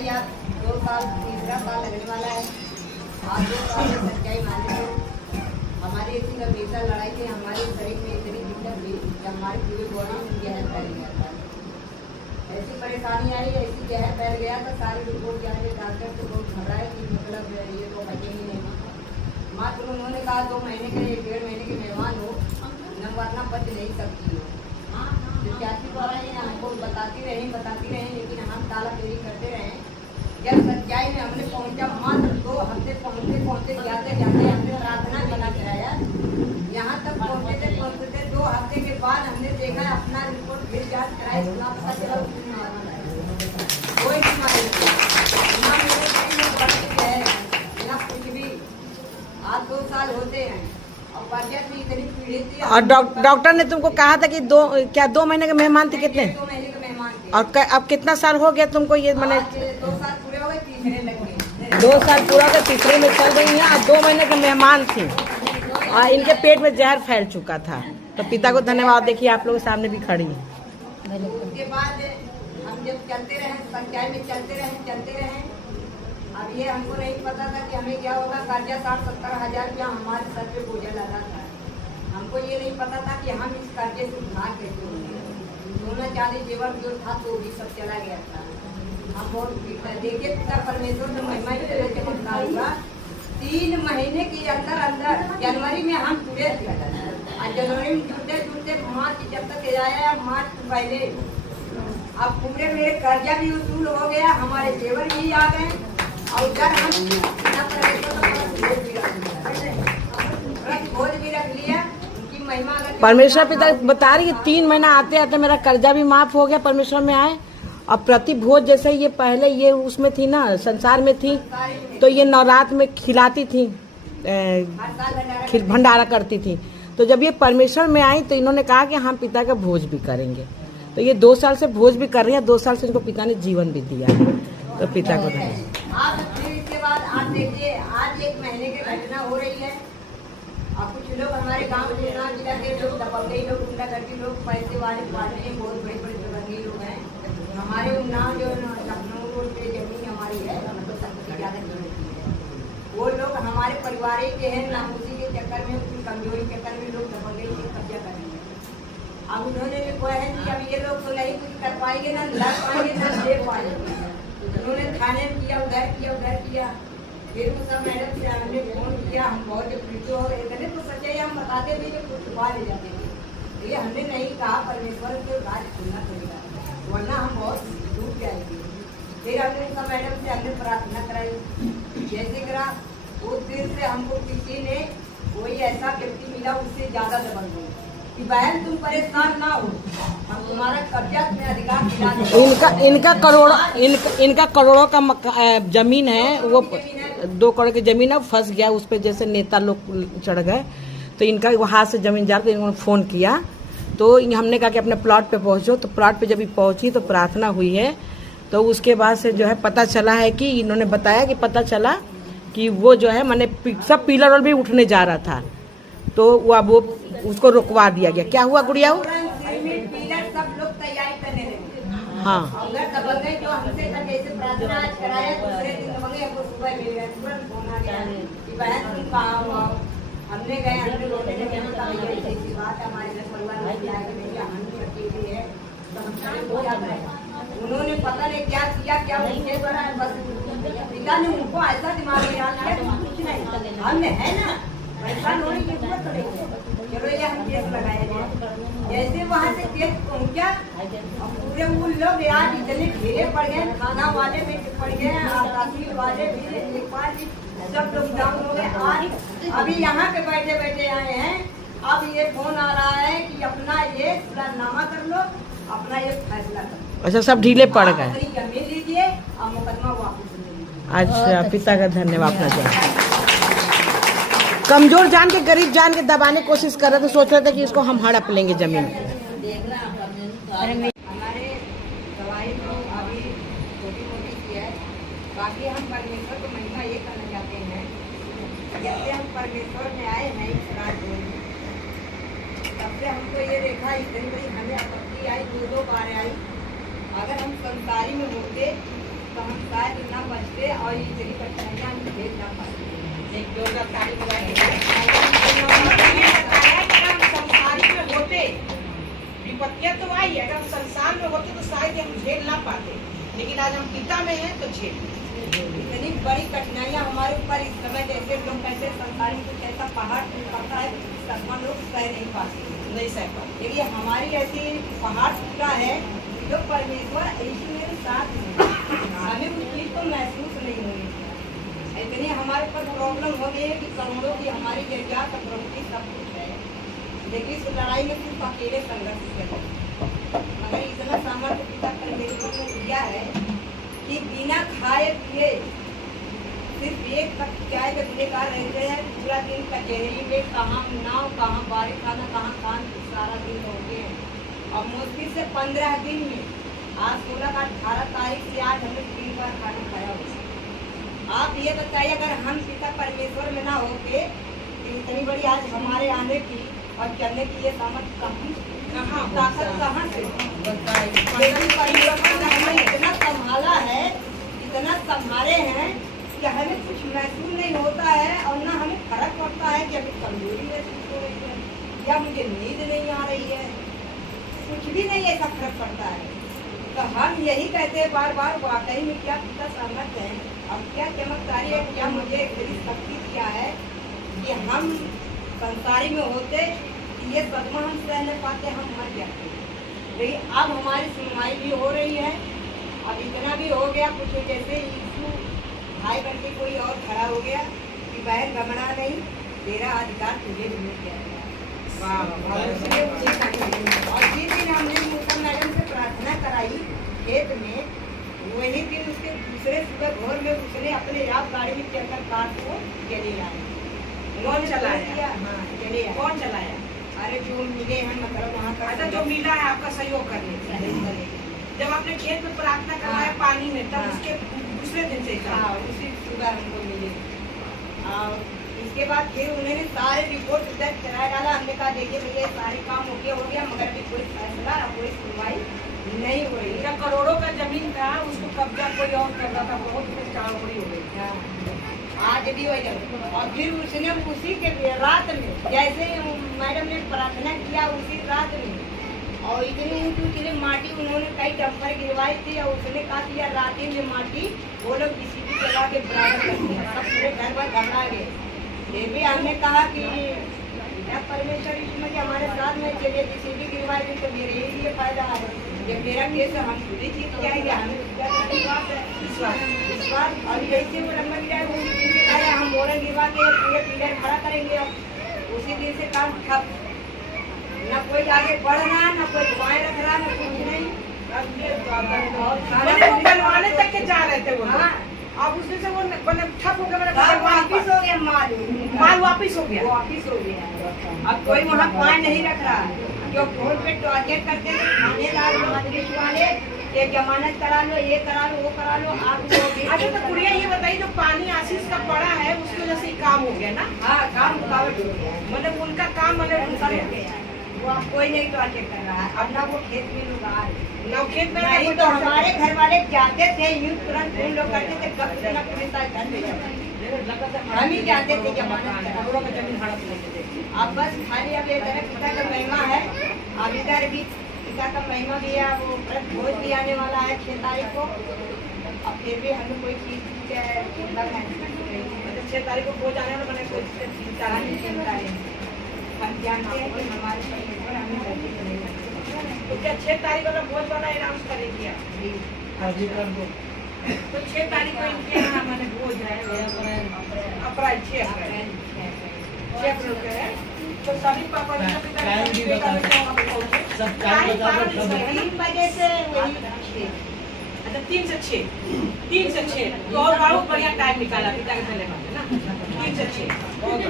सच्चाई आज 2 साल, तीसरा साल लगने वाला है। आज 2 साल में सच्चाई माने तो हमारी इसी हमेशा लड़ाई थी। हमारे शरीर में इतनी दिक्कत हुई कि हमारी पूरी बॉडी में जहर फैल गया था। ऐसी परेशानी आई, ऐसी जहर फैल गया तो सारी रिपोर्ट जाने डॉक्टर से बहुत घबराए कि मतलब ये तो बचेंगे नहीं। मात्र उन्होंने कहा 2 महीने के 1.5 महीने के मेहमान हो, न वरना बच नहीं सकती हो। चाची द्वारा ये हमको बताती रही, लेकिन हम ताला फेरी करते रहे। जब सच्चाई में हमने पहुंचा, मात्र 2 हफ्ते पहुंचते जाते हमने प्रार्थना बना कराया। यहाँ तक पहुंचते 2 हफ्ते के बाद हमने देखा अपना रिपोर्ट फिर जांच कराई, पता चला कोई बीमारी ना कुछ भी। आज 2 साल होते हैं और डॉक्टर ने तुमको कहा था कि 2 महीने के मेहमान थे? कितने? 2 महीने के मेहमान थे। और अब कितना साल हो गया तुमको ये? मैंने 2 साल पूरे हो गए, तीसरे लग गए। 2 साल पूरा के तीसरे में चल रही है और 2 महीने के मेहमान थे और इनके पेट में जहर फैल चुका था। तो पिता को धन्यवाद। देखिए आप लोग सामने भी खड़ी है। उसके बाद हम जब चलते रहे, सच्चाई में चलते रहे। अब ये हमको नहीं पता था कि हमें क्या होगा। कर्जा 60-70 हजार रुपया हमारे सर पे बोझा लगा था। हमको ये नहीं पता था कि हम इस कर्जे से उधार कैसे होंगे। सोना चांदी जेवर जो था तो भी सब चला गया था। हम बहुत देखिए पिता परमेश्वर तो महिमा ही चमत्कार हुआ। 3 महीने के अंदर जनवरी में हम जुड़े थे और जनवरी में जुड़ते मार्च जब तक आया, मार्च पहले अब पूरे मेरे कर्जा भी वसूल हो गया, हमारे जेवर भी आ गए और उधर हम भोज भी रख लिया। उनकी महिमा परमेश्वर पिता बता रही है 3 महीना आते आते मेरा कर्जा भी माफ हो गया। परमेश्वर में आए और प्रति भोज जैसे ये पहले ये उसमें थी ना, संसार में थी, तो ये नवरात्र में खिलाती थी, भंडारा करती थी। तो जब ये परमेश्वर में आई तो इन्होंने कहा कि हम पिता का भोज भी करेंगे। तो ये 2 साल से भोज भी कर रही है। 2 साल से इनको पिता ने जीवन भी दिया है। तो पिता को आप फिर इसके बाद आज देखिए, आज 1 महीने की घटना हो रही है और कुछ लोग हमारे गांव जिला के लोग, दबंगई लोग, गुंडागर्दी लोग, पैसे वाले पार्टी में बहुत बड़े दबंगई लोग हैं। हमारे उन्नाव जो लखनऊ रोड पे जमीन हमारी है, मतलब सबसे ज्यादा जमीन है, वो लोग हमारे परिवार के हैं। नामुसी के चक्कर में, उसकी कमजोरी के चक्कर में लोग दबंगई से कब्जा करेंगे। अब उन्होंने भी कहा है कि अब ये लोग तो नहीं कुछ कर पाएंगे, ना लड़ पाएंगे, ना दे पाएंगे। उन्होंने थाने में किया, उधर किया। फिर उस मैडम से हमने फोन किया, हम बहुत जब पीछे हो रहे थे तो सच्चाई हम बताते थे कि कुछ छुपा ले जाते थे। ये हमने नहीं कहा, परमेश्वर के राज खुलना पड़ेगा, वरना हम बहुत डूब जाएंगे। फिर हमने उस मैडम से हमने प्रार्थना कराई। जैसे करा उस दिन से हमको किसी ने कोई ऐसा व्यक्ति मिला उससे ज्यादा दबंग हो कि बहन तुम परेशान ना हो, हम तुम्हारा कब्जा में अधिकार दिला देंगे। इनका करोड़ों का जमीन है, वो 2 करोड़ की जमीन है, फंस गया उस पर। जैसे नेता लोग चढ़ गए तो इनका वहाँ से जमीन जा रही, इन्होंने फोन किया तो हमने कहा कि अपने प्लॉट पे पहुंचो। तो प्लॉट पे जब पहुंची तो प्रार्थना हुई है। तो उसके बाद से जो है पता चला है कि इन्होंने बताया कि पता चला कि वो जो है मैंने सब पिलर और भी उठने जा रहा था, तो वो उसको रुकवा दिया गया। क्या हुआ गुड़िया? पिलर सब लोग तैयारी करने लगे। हाँ, उधर दबंगे जो हमसे जैसे प्रार्थना आज कराया, दूसरे दिन दबंगे हमको सुबह मिल गया, तुरंत फोन आ गया कि बहन तुम कहाँ हो। हमने गए, हमने रोने लगे, हमने कहा भैया ऐसी बात हमारे घर परिवार में क्या है, भैया हम अकेले है तो हम सारे हो जाता है। उन्होंने पता नहीं क्या किया, क्या उनसे बना, बस पिता ने उनको ऐसा दिमाग में डाल दिया कुछ नहीं, हमने है ना परेशान होने की जरूरत नहीं। चलो ये हम केस लगाए गए। जैसे वहाँ से केस पहुँचा और पूरे वो लोग आज इतने घेरे पड़ गए, थाना वाले भी पड़ गए, तहसील वाले भी, लेखपाल भी, सब लोग डाउन हो गए। आज अभी यहाँ पे बैठे बैठे आए हैं। अब ये फोन आ रहा है कि अपना ये सुधारनामा कर लो, अपना ये फैसला कर लो। अच्छा, सब ढीले पड़ गए। जमीन लीजिए और मुकदमा वापस ले लीजिए। अच्छा, पिता का धन्यवाद। अपना कमजोर जान के, गरीब जान के दबाने की कोशिश कर रहे थे, सोच रहे थे कि इसको हम हड़प लेंगे जमीन। हमारे दवाई तो अभी छोटी मोटी सी है, बाकी हम परमेश्वर को महिमा ये करना चाहते हैं। जब से हम परमेश्वर में आए हैं इस रात में, तब से हमको ये देखा इतनी बड़ी हमें आपत्ति आई, 2 बार आई। अगर हम संसारी में होते तो हम शायद ना बचते और ये तेरी कठिनाइयाँ हम झेल ना पाते। एक जोरदार ताली बजाएंगे। हम संसारी में होते, विपत्तियां तो आई, अगर हम संसार में होते तो शायद हम झेल ना पाते, लेकिन आज हम पिता में हैं तो झेल। इतनी बड़ी कठिनाइयाँ हमारे ऊपर इस समय, जैसे लोग कैसे संसार में कुछ ऐसा पहाड़ टूटता है सदमा लोग सह नहीं पाते, नहीं सह पाते। लेकिन हमारी ऐसी पहाड़ टूटा है जो परमेश्वर ऐसी मेरे साथ है, हमें उस चीज को महसूस नहीं होगी। इतनी हमारे ऊपर प्रॉब्लम हो गई है कि करोड़ों की हमारी जरूरत प्रॉपर्टी सब कुछ है, लेकिन इस लड़ाई में सिर्फ अकेले संघर्ष कर, मगर इतना सामर्थ्य पिता परमेश्वर ने दिया है कि बिना खाए पिए सिर्फ एक कप चाय का गुनेगार रहते हैं, पूरा दिन कचहरी में कहाँ नाव, कहाँ बारिश खाना, कहाँ खान, सारा दिन होते हैं। और मुश्किल से 15 दिन में आज 16 का 18 तारीख से आज हमने 3 बार खाना खाया होगा। आप ये बताइए अगर हम पिता परमेश्वर में ना होते तो इतनी बड़ी आज हमारे आने की और चलने की ये सामर्थ्य कहाँ, ताकत कहाँ से? लेकिन परमेश्वर ने हमें इतना संभाला है, इतना संभाले हैं कि हमें कुछ महसूस नहीं होता है और ना हमें फर्क पड़ता है कि अभी कमजोरी महसूस हो रही है या मुझे नींद नहीं आ रही है, कुछ भी नहीं ऐसा फर्क पड़ता है। तो हम यही कहते हैं बार बार, वाकई में क्या पिता सामर्थ्य है और क्या चमत्कारी है, क्या मुझे मेरी शक्ति क्या है कि हम संसारी में होते ये सदमा हम सह नहीं पाते, हम मर जाते। लेकिन अब हमारी सुनवाई भी हो रही है, अब इतना भी हो गया कुछ जैसे यीशु भाई बन के कोई और खड़ा हो गया कि बहन घबरा नहीं, तेरा अधिकार तुझे भी मिल जाएगा। और जिस दिन हमने मूसा मैडम से प्रार्थना कराई खेत में, वही दिन उसके दूसरे सुबह भोर में उसने अपने आप गाड़ी में चलकर कार को चले लाए। कौन चलाया? हाँ चले आए। कौन चलाया? अरे जो मिले हैं मतलब वहाँ का, अच्छा जो मिला है आपका सहयोग करने के लिए। जब आपने खेत में प्रार्थना करवाया पानी में, तब उसके दूसरे दिन से हाँ उसी सुबह हमको मिले। और इसके बाद फिर उन्होंने सारे रिपोर्ट दर्ज करा डाला। हमने कहा देखिए भैया सारे काम ओके हो गया, मगर अभी कोई फैसला और कोई सुनवाई नहीं हो रही। जब करोड़ों का जमीन था उसको कब्जा कोई और कर रहा था, बहुत कुछ चावड़ी हो गई। आज भी वही और फिर उसने उसी के रात में जैसे मैडम ने प्रार्थना किया उसी रात में, और इतनी ऊँची माटी उन्होंने कई डंपर गिरवाई थी और उसने कहा कि यार रात में माटी वो लोग जीसीबी चला के बराबर करते हैं, सब पूरे घर पर घबरा गए। फिर भी हमने कहा कि परमेश्वर इसमें हमारे साथ में चलिए जीसीबी गिरवाई थी तो मेरे ही लिए फायदा है, जब मेरा केस हम खुद ही जीत जाएंगे, हमें विश्वास। और जैसे वो नंबर गिरा हम मोरन गिरवा के पूरे पिलर खड़ा करेंगे, उसी दिन से काम ठप, न कोई आगे बढ़ना, न कोई बाएं रख रहा, न कुछ नहीं। बनवाने तक के जा रहे थे वो। हाँ। अब उसमें से वो ठप हो गया, वापिस हो गया माल वापिस हो गया। अब कोई वहाँ पॉइंट नहीं रख रहा है, जो फोन पे टॉर्चर करते थे थानेदार वाले, ये जमानत करा लो, ये करा लो, वो करा लो, आप लोग। अच्छा तो कुड़िया ये बताइए, जो पानी आशीष का पड़ा है उसकी वजह से काम हो गया ना? हाँ काम रुकावट हो गया, मतलब उनका काम मतलब उनका हो गया, वो अब कोई नहीं टॉर्चर कर रहा है। अब ना वो खेत में लोग आ रहे, ना खेत में नहीं तो हमारे घर वाले जाते थे यूँ तुरंत फोन लोग करते थे, कब से ना पुलिस घर में जाते, हम ही जाते थे जमानत करोड़ों का जमीन हड़प लेते थे। अब बस खाली अब इधर पिता का महिमा है, अब इधर भी पिता का महिमा भी है, वो व्रत भोज भी आने वाला है 6 तारीख को। अब फिर भी हमें कोई चीज़ चिंता है, 6 तारीख को भोज आने वाला, कोई चिंता नहीं। हम जानते हैं कि हमारे परमेश्वर हमें गलती करेगा। तो क्या 6 तारीख को भोज वाला अनाउंस करेगी आप? तो 6 तारीख को इनके यहाँ मैंने भोज है, अप्रैल 6 अप्रैल को है। तो सभी पापा जी का पिता 3 बजे से वही 6। अच्छा 3 से 6, 3 से 6 तो और बहुत बढ़िया टाइम निकाला पिता के चले ना, 3 से 6 बहुत